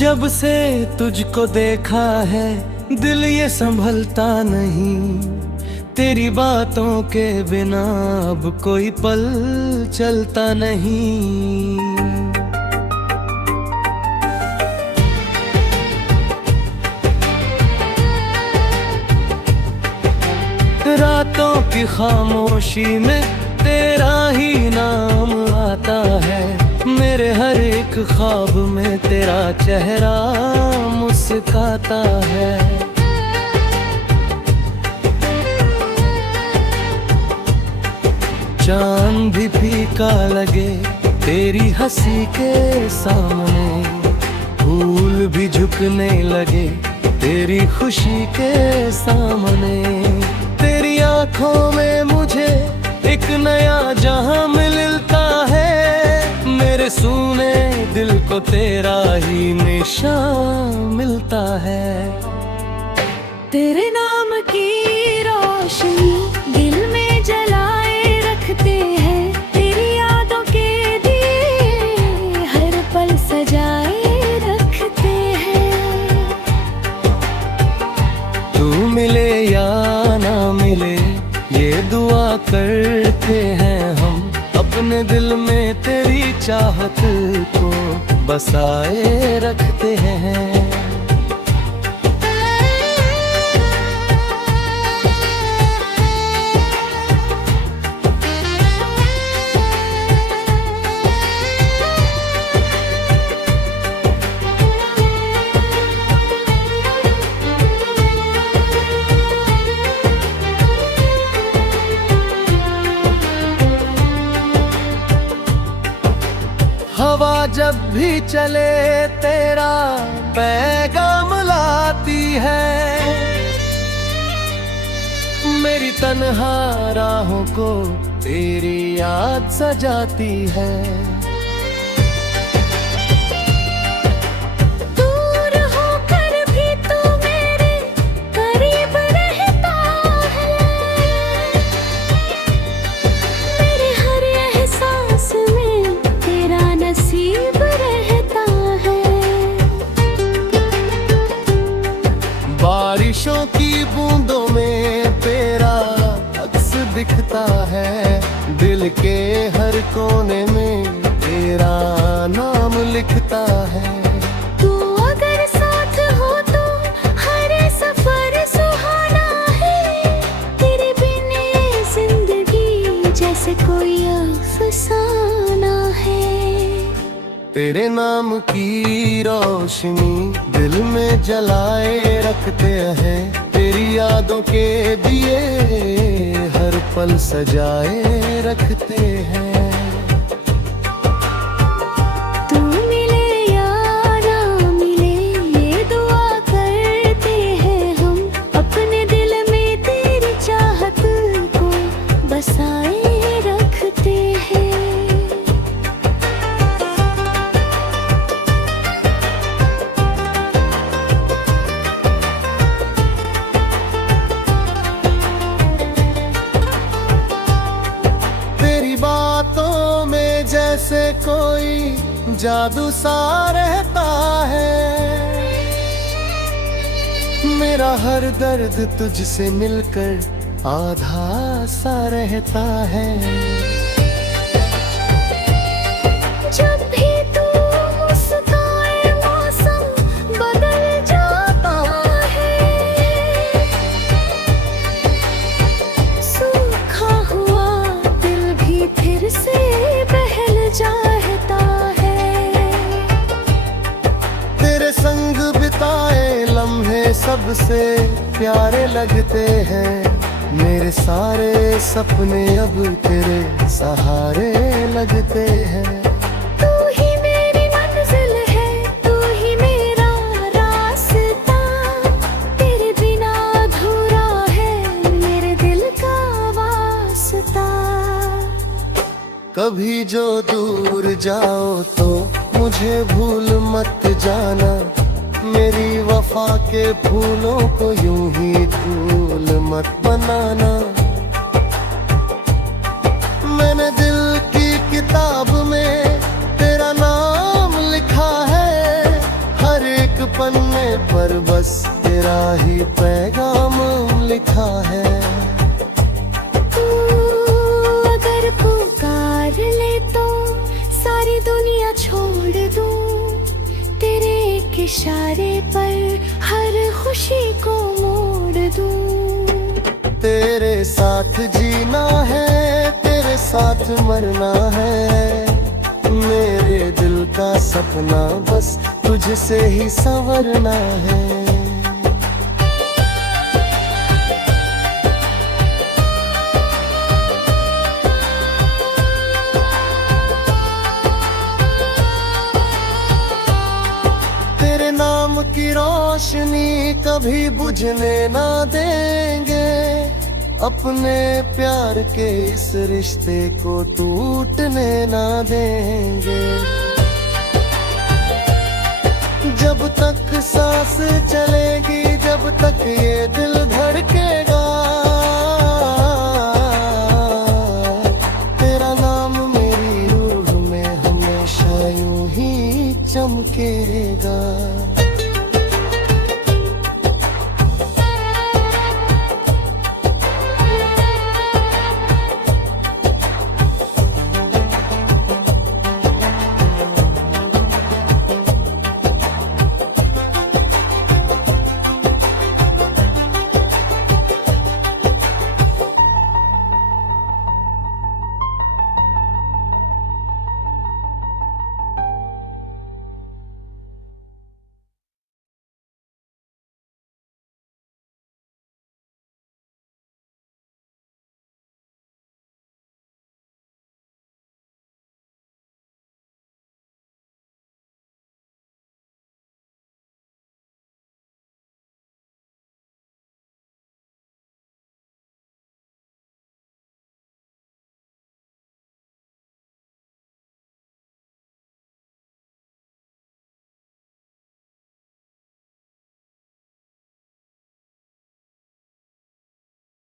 जब से तुझको देखा है दिल ये संभलता नहीं, तेरी बातों के बिना अब कोई पल चलता नहीं। रातों की खामोशी में तेरा ही नाम आता है, मेरे हर एक ख्वाब में तेरा चेहरा मुस्काता है। चांद भी फीका लगे तेरी हंसी के सामने, फूल भी झुकने लगे तेरी खुशी के सामने। तेरी आंखों में मुझे एक नया जहां मिलता है, मेरे सूने दिल को तेरा ही निशान मिलता है। तेरे नाम की रोशनी दिल में जलाए रखते हैं, तेरी यादों के दिए हर पल सजाए रखते हैं। तू मिले या ना मिले ये दुआ करते हैं हम, अपने दिल में तेरी चाहत को बसाए रखते हैं। हवा जब भी चले तेरा पैगाम लाती है, मेरी तन्हा राहों को तेरी याद सजाती है। दूर होकर भी तू मेरे करीब रहता है, मेरे हर एहसास में तेरा नसीब रहता है। बारिशों की बूंदों में तेरा अक्स दिखता है, दिल के हर कोने में तेरा नाम लिखता है। तू अगर साथ हो तो हर सफर सुहाना है, तेरे बिन ये जिंदगी जैसे कोई अफसाना है। तेरे नाम की रोशनी दिल में जलाए रखते हैं, तेरी यादों के दिए हर पल सजाए रखते हैं। तू मिले या ना मिले ये दुआ करते हैं हम, अपने दिल में तेरी चाहत को बसाए रखते हैं। बातों में जैसे कोई जादू सा रहता है, मेरा हर दर्द तुझसे मिलकर आधा सा रहता है। जब भी तू मुस्काए मौसम बदल जाता है, सूखा हुआ दिल भी फिर से बहल जाता है। तेरे संग बिताए लम्हे सबसे प्यारे लगते हैं, मेरे सारे सपने अब तेरे सहारे लगते हैं। तू ही मेरी मंजिल है, तू ही मेरा रास्ता, तेरे बिना अधूरा है मेरे दिल का वास्ता। कभी जो दूर जाओ तो मुझे भूल मत जाना, मेरी वफा के फूलों को यूं ही धूल मत बनाना। मैंने दिल की किताब में तेरा नाम लिखा है, हर बस तेरा ही पैगाम लिखा है। तू अगर पुकार ले तो सारी दुनिया छोड़ दूं, तेरे एक इशारे पर हर खुशी को मोड़ दूं। तेरे साथ जीना है, तेरे साथ मरना है, मेरे दिल का सपना बस तुझसे ही संवरना है। तेरे नाम की रोशनी कभी बुझने ना देंगे, अपने प्यार के इस रिश्ते को टूटने ना देंगे। जब तक सांस चलेगी, जब तक ये दिल धड़केगा,